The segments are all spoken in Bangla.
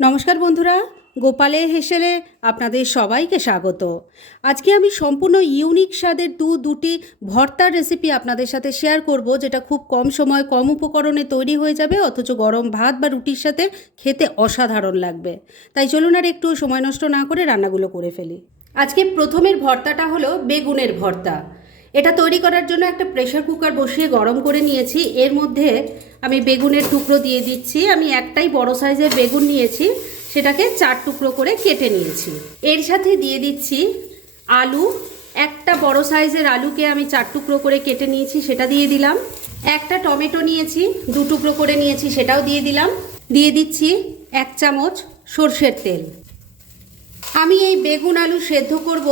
নমস্কার বন্ধুরা গোপালের হেসেলে আপনাদের সবাইকে স্বাগত। আজকে আমি সম্পূর্ণ ইউনিক স্বাদের দু দুটি ভর্তার রেসিপি আপনাদের সাথে শেয়ার করব, যেটা খুব কম সময়, কম উপকরণে তৈরি হয়ে যাবে, অথচ গরম ভাত বা রুটির সাথে খেতে অসাধারণ লাগবে। তাই চলুন আর একটু সময় নষ্ট না করে রান্নাগুলো করে ফেলি। আজকে প্রথমের ভর্তাটা হলো বেগুনের ভর্তা। এটা তৈরি করার জন্য একটা প্রেশার কুকার বসিয়ে গরম করে নিয়েছি। এর মধ্যে আমি বেগুনের টুকরো দিয়ে দিচ্ছি। আমি একটাই বড় সাইজের বেগুন নিয়েছি। সেটাকে চার টুকরো করে কেটে নিয়েছি। এর সাথে দিয়ে দিচ্ছি আলু। একটা বড় সাইজের আলুকে আমি চার টুকরো করে কেটে নিয়েছি, সেটা দিয়ে দিলাম। একটা টমেটো নিয়েছি, দু টুকরো করে নিয়েছি, সেটাও দিয়ে দিলাম। দিয়ে দিচ্ছি এক চামচ সর্ষের তেল। আমি এই বেগুন আলু সেদ্ধ করব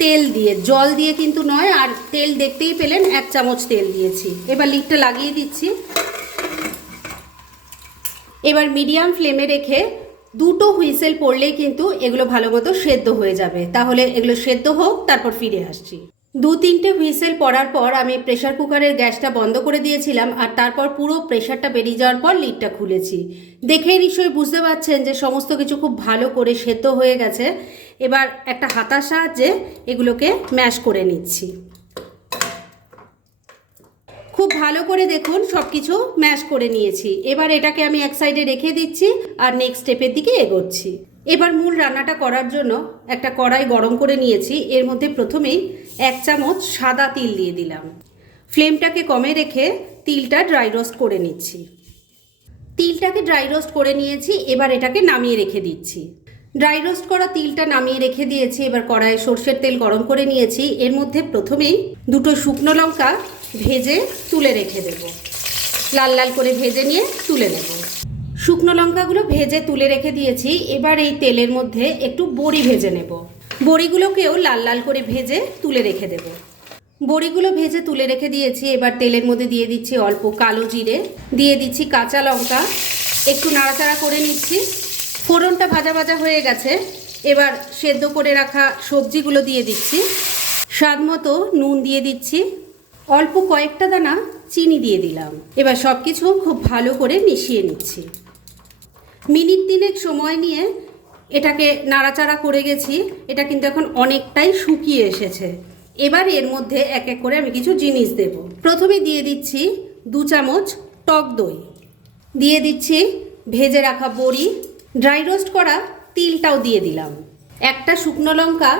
তেল দিয়ে, জল দিয়ে কিন্তু নয়, আর তেল দেখতেই পেলেন, এক চামচ তেল দিয়েছি। এবার লিডটা লাগিয়ে দিচ্ছি। এবার মিডিয়াম ফ্লেমে রেখে দুটো হুইসেল পড়লেই কিন্তু এগুলো ভালো মতো সেদ্ধ হয়ে যাবে। তাহলে এগুলো সেদ্ধ হোক, তারপর ফিরে আসছি। দু তিনটে হুইসেল পড়ার পর আমি প্রেশার কুকারের গ্যাসটা বন্ধ করে দিয়েছিলাম, আর তারপর পুরো প্রেশারটা বেরিয়ে যাওয়ার পর লিডটা খুলেছি। দেখেই নিশ্চয়ই বুঝতে পারছেন যে সমস্ত কিছু খুব ভালো করে সেদ্ধ হয়ে গেছে। এবার একটা হাতার সাহায্যে এগুলোকে ম্যাশ করে নিচ্ছি। খুব ভালো করে দেখুন সব কিছু ম্যাশ করে নিয়েছি। এবার এটাকে আমি এক সাইডে রেখে দিচ্ছি আর নেক্সট স্টেপের দিকে এগোচ্ছি। এবার মূল রান্নাটা করার জন্য একটা কড়াই গরম করে নিয়েছি। এর মধ্যে প্রথমেই এক চামচ সাদা তিল দিয়ে দিলাম। ফ্লেমটাকে কমে রেখে তিলটা ড্রাই রোস্ট করে নিচ্ছি। তিলটাকে ড্রাই রোস্ট করে নিয়েছি, এবার এটাকে নামিয়ে রেখে দিচ্ছি। ড্রাই রোস্ট করা তিলটা নামিয়ে রেখে দিয়েছি, এবার কড়াইয়ে সর্ষের তেল গরম করে নিয়েছি। এর মধ্যে প্রথমেই দুটো শুকনো লঙ্কা ভেজে তুলে রেখে দেব। লাল লাল করে ভেজে নিয়ে তুলে নেব। শুকনো লঙ্কাগুলো ভেজে তুলে রেখে দিয়েছি, এবার এই তেলের মধ্যে একটু বড়ি ভেজে নেব। বড়িগুলোকেও লাল লাল করে ভেজে তুলে রেখে দেব। বড়িগুলো ভেজে তুলে রেখে দিয়েছি, এবার তেলের মধ্যে দিয়ে দিচ্ছি অল্প কালো জিরে, দিয়ে দিচ্ছি কাঁচা লঙ্কা। একটু নাড়াচাড়া করে নিচ্ছি। ফোড়নটা ভাজা ভাজা হয়ে গেছে। এবার সেদ্ধ করে রাখা সবজিগুলো দিয়ে দিচ্ছি। স্বাদ মতো নুন দিয়ে দিচ্ছি। অল্প কয়েকটা দানা চিনি দিয়ে দিলাম। এবার সব কিছু খুব ভালো করে মিশিয়ে নিচ্ছি। মিনিট তিনেক সময় নিয়ে এটাকে নাড়াচাড়া করে গেছি। এটা কিন্তু এখন অনেকটাই শুকিয়ে এসেছে। এবার এর মধ্যে এক এক করে আমি কিছু জিনিস দেব। প্রথমে দিয়ে দিচ্ছি দু চামচ টক দই। দিয়ে দিচ্ছি ভেজে রাখা বড়ি। ড্রাই রোস্ট করা তিলটাও দিয়ে দিলাম। একটা শুকনো লঙ্কা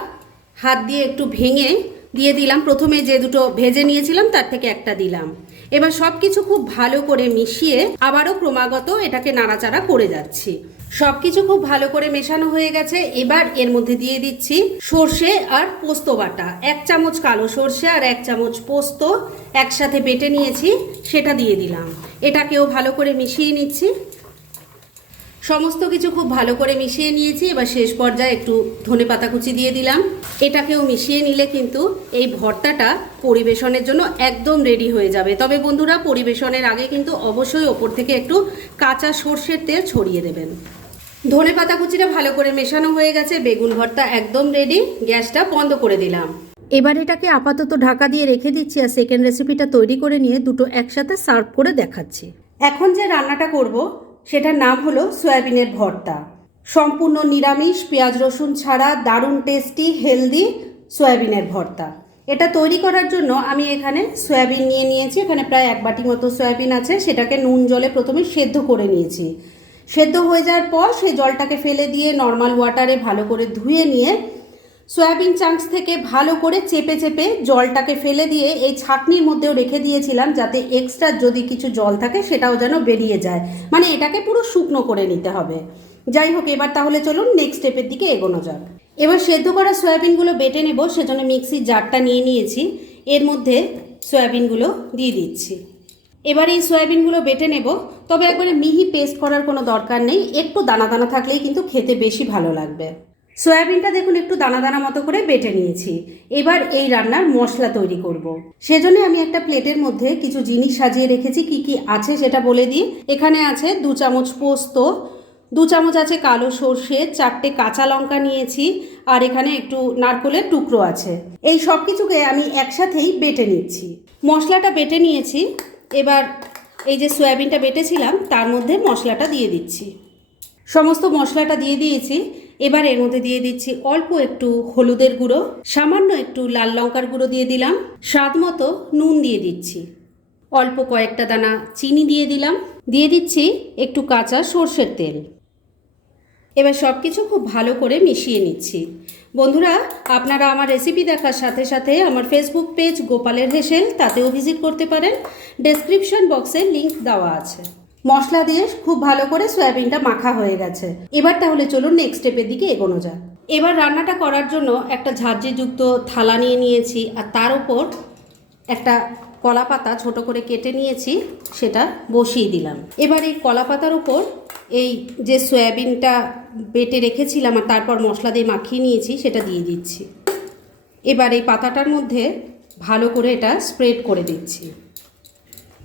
হাত দিয়ে একটু ভেঙে দিয়ে দিলাম। প্রথমে যে দুটো ভেজে নিয়েছিলাম, তার থেকে একটা দিলাম। এবার সব কিছু খুব ভালো করে মিশিয়ে আবারও ক্রমাগত এটাকে নাড়াচাড়া করে যাচ্ছি। সব কিছু খুব ভালো করে মেশানো হয়ে গেছে। এবার এর মধ্যে দিয়ে দিচ্ছি সর্ষে আর পোস্ত বাটা। এক চামচ কালো সর্ষে আর এক চামচ পোস্ত একসাথে বেটে নিয়েছি, সেটা দিয়ে দিলাম। এটাকেও ভালো করে মিশিয়ে নিচ্ছি। সমস্ত কিছু খুব ভালো করে মিশিয়ে নিয়েছি। এবার শেষ পর্যায়ে একটু ধনে পাতা কুচি দিয়ে দিলাম। এটাকেও মিশিয়ে নিলে কিন্তু এই ভর্তাটা পরিবেশনের জন্য একদম রেডি হয়ে যাবে। তবে বন্ধুরা, পরিবেশনের আগে কিন্তু অবশ্যই ওপর থেকে একটু কাঁচা সর্ষের তেল ছড়িয়ে দেবেন। ধনে পাতা কুচিটা ভালো করে মেশানো হয়ে গেছে। বেগুন ভর্তা একদম রেডি গ্যাসটা বন্ধ করে দিলাম। এবার এটাকে আপাতত ঢাকা দিয়ে রেখে দিচ্ছি আর সেকেন্ড রেসিপিটা তৈরি করে নিয়ে দুটো একসাথে সার্ভ করে দেখাচ্ছি। এখন যে রান্নাটা করব সেটার নাম হলো সয়াবিনের ভর্তা। সম্পূর্ণ নিরামিষ, পেঁয়াজ রসুন ছাড়া দারুণ টেস্টি হেলদি সয়াবিনের ভর্তা। এটা তৈরি করার জন্য আমি এখানে সয়াবিন নিয়ে নিয়েছি। এখানে প্রায় এক বাটি মতো সয়াবিন আছে। সেটাকে নুন জলে প্রথমে সেদ্ধ করে নিয়েছি। সেদ্ধ হয়ে যাওয়ার পর সেই জলটাকে ফেলে দিয়ে নর্মাল ওয়াটারে ভালো করে ধুয়ে নিয়ে সয়াবিন চাংস থেকে ভালো করে চেপে চেপে জলটাকে ফেলে দিয়ে এই ছাকনির মধ্যেও রেখে দিয়েছিলাম যাতে এক্সট্রা যদি কিছু জল থাকে সেটাও যেন বেরিয়ে যায়। মানে এটাকে পুরো শুকনো করে নিতে হবে। যাই হোক, এবার তাহলে চলুন নেক্সট স্টেপের দিকে এগোনো যাক। এবার সেদ্ধ করা সয়াবিনগুলো বেটে নেব, সেজন্য মিক্সির জারটা নিয়ে নিয়েছি। এর মধ্যে সয়াবিনগুলো দিয়ে দিচ্ছি। এবার এই সয়াবিনগুলো বেটে নেব। তবে একবারে মিহি পেস্ট করার কোনো দরকার নেই। একটু দানা দানা থাকলেই কিন্তু খেতে বেশি ভালো লাগবে। সয়াবিনটা দেখুন একটু দানা দানা মতো করে বেটে নিয়েছি। এবার এই রান্নার মশলা তৈরি করব। সেজন্য আমি একটা প্লেটের মধ্যে কিছু জিনিস সাজিয়ে রেখেছি। কি কি আছে সেটা বলে দিই। এখানে আছে দু চামচ পোস্ত, দু চামচ আছে কালো সর্ষে, চারটে কাঁচা লঙ্কা নিয়েছি, আর এখানে একটু নারকোলের টুকরো আছে। এই সব কিছুকে আমি একসাথেই বেটে নিচ্ছি। মশলাটা বেটে নিয়েছি। এবার এই যে সয়াবিনটা বেটেছিলাম, তার মধ্যে মশলাটা দিয়ে দিচ্ছি। সমস্ত মশলাটা দিয়ে দিয়েছি। এবার এর মধ্যে দিয়ে দিচ্ছি অল্প একটু হলুদের গুঁড়ো, সামান্য একটু লাল লঙ্কার গুঁড়ো দিয়ে দিলাম, স্বাদ মতো নুন দিয়ে দিচ্ছি। অল্প কয়েকটা দানা চিনি দিয়ে দিলাম, দিয়ে দিচ্ছি একটু কাঁচা সর্ষের তেল। এবার সব কিছু খুব ভালো করে মিশিয়ে নিচ্ছি। বন্ধুরা, আপনারা আমার রেসিপি দেখার সাথে সাথে আমার ফেসবুক পেজ গোপালের হেসেল, তাতেও ভিজিট করতে পারেন। ডেসক্রিপশন বক্সে লিংক দেওয়া আছে। মশলা দিয়ে খুব ভালো করে সয়াবিনটা মাখা হয়ে গেছে। এবার তাহলে চলুন নেক্সট স্টেপের দিকে এগোনো যাক। এবার রান্নাটা করার জন্য একটা ঝাঁঝরিযুক্ত থালা নিয়ে নিয়েছি আর তার উপর একটা কলা পাতা ছোট করে কেটে নিয়েছি, সেটা বসিয়ে দিলাম। এবার এই কলা পাতার উপর এই যে সয়াবিনটা বেটে রেখেছিলাম আর তারপর মশলা দিয়ে মাখিয়ে নিয়েছি, সেটা দিয়ে দিচ্ছি। এবার এই পাতাটার মধ্যে ভালো করে এটা স্প্রেড করে দিচ্ছি।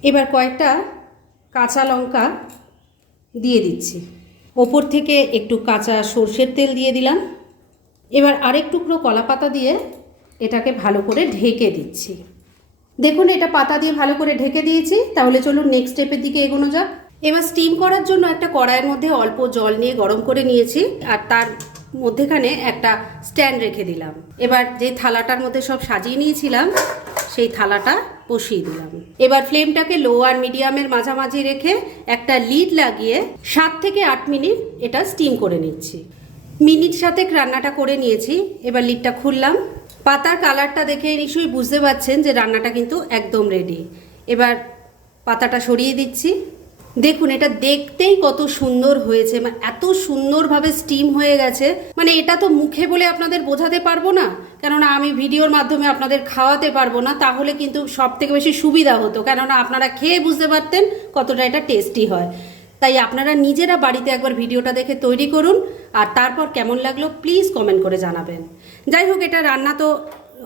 এবার কয়েকটা কাঁচা লঙ্কা দিয়ে দিচ্ছি। ওপর থেকে একটু কাঁচা সর্ষের তেল দিয়ে দিলাম। এবার আরেক টুকরো কলা পাতা দিয়ে এটাকে ভালো করে ঢেকে দিচ্ছি। দেখুন, এটা পাতা দিয়ে ভালো করে ঢেকে দিয়েছি। তাহলে চলুন নেক্সট স্টেপের দিকে এগোনো যাক। এবার স্টিম করার জন্য একটা কড়াইয়ের মধ্যে অল্প জল নিয়ে গরম করে নিয়েছি আর তার মধ্যেখানে একটা স্ট্যান্ড রেখে দিলাম। এবার যে থালাটার মধ্যে সব সাজিয়ে নিয়েছিলাম সেই থালাটা বসিয়ে দিলাম। এবার ফ্লেমটাকে লো আর মিডিয়ামের মাঝামাঝি রেখে একটা লিড লাগিয়ে সাত থেকে আট মিনিট এটা স্টিম করে নিচ্ছি। মিনিট সাথে রান্নাটা করে নিয়েছি, এবার লিডটা খুললাম। পাতার কালারটা দেখে নিশ্চয়ই বুঝতে পারছেন যে রান্নাটা কিন্তু একদম রেডি এবার পাতাটা সরিয়ে দিচ্ছি। দেখুন, এটা দেখতেই কত সুন্দর হয়েছে মানে এত সুন্দরভাবে স্টিম হয়ে গেছে। মানে এটা তো মুখে বলে আপনাদের বোঝাতে পারব না, কেননা আমি ভিডিওর মাধ্যমে আপনাদের খাওয়াতে পারব না, তাহলে কিন্তু সব থেকে বেশি সুবিধা হতো, কেননা আপনারা খেয়ে বুঝতে পারতেন কতটা এটা টেস্টি হয়। তাই আপনারা নিজেরা বাড়িতে একবার ভিডিওটা দেখে তৈরি করুন, আর তারপর কেমন লাগল প্লিজ কমেন্ট করে জানাবেন। যাই হোক, এটা রান্না তো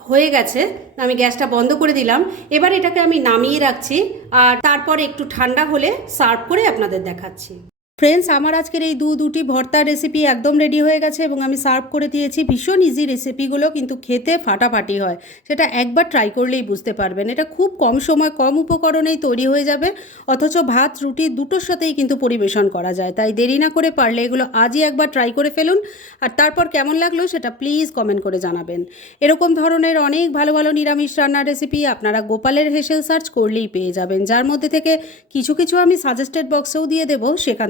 হয়ে গেছে, আমি গ্যাসটা বন্ধ করে দিলাম। এবার এটাকে আমি নামিয়ে রাখছি, আর তারপর একটু ঠান্ডা হলে সার্ভ করে আপনাদের দেখাচ্ছি। ফ্রেন্ডস আমার আজকের এই দু দুটি ভর্তার রেসিপি একদম রেডি হয়ে গেছে এবং আমি সার্ভ করে দিয়েছি। ভীষণ ইজি রেসিপিগুলো কিন্তু খেতে ফাটাফাটি হয়। সেটা একবার ট্রাই করলেই বুঝতে পারবেন। এটা খুব কম সময়, কম উপকরণেই তৈরি হয়ে যাবে। অথচ ভাত, রুটি দুটোর সাথেই কিন্তু পরিবেশন করা যায়। তাই দেরি না করে পারলে এগুলো আজই একবার ট্রাই করে ফেলুন। আর তারপর কেমন লাগল সেটা প্লিজ কমেন্ট করে জানাবেন। এরকম ধরনের অনেক ভালো ভালো নিরামিষ রান্নার রেসিপি আপনারা গোপালের হেসেল সার্চ করলেই পেয়ে যাবেন। যার মধ্যে থেকে কিছু কিছু আমি সাজেস্টেড বক্সেও দিয়ে দেবো। সেখান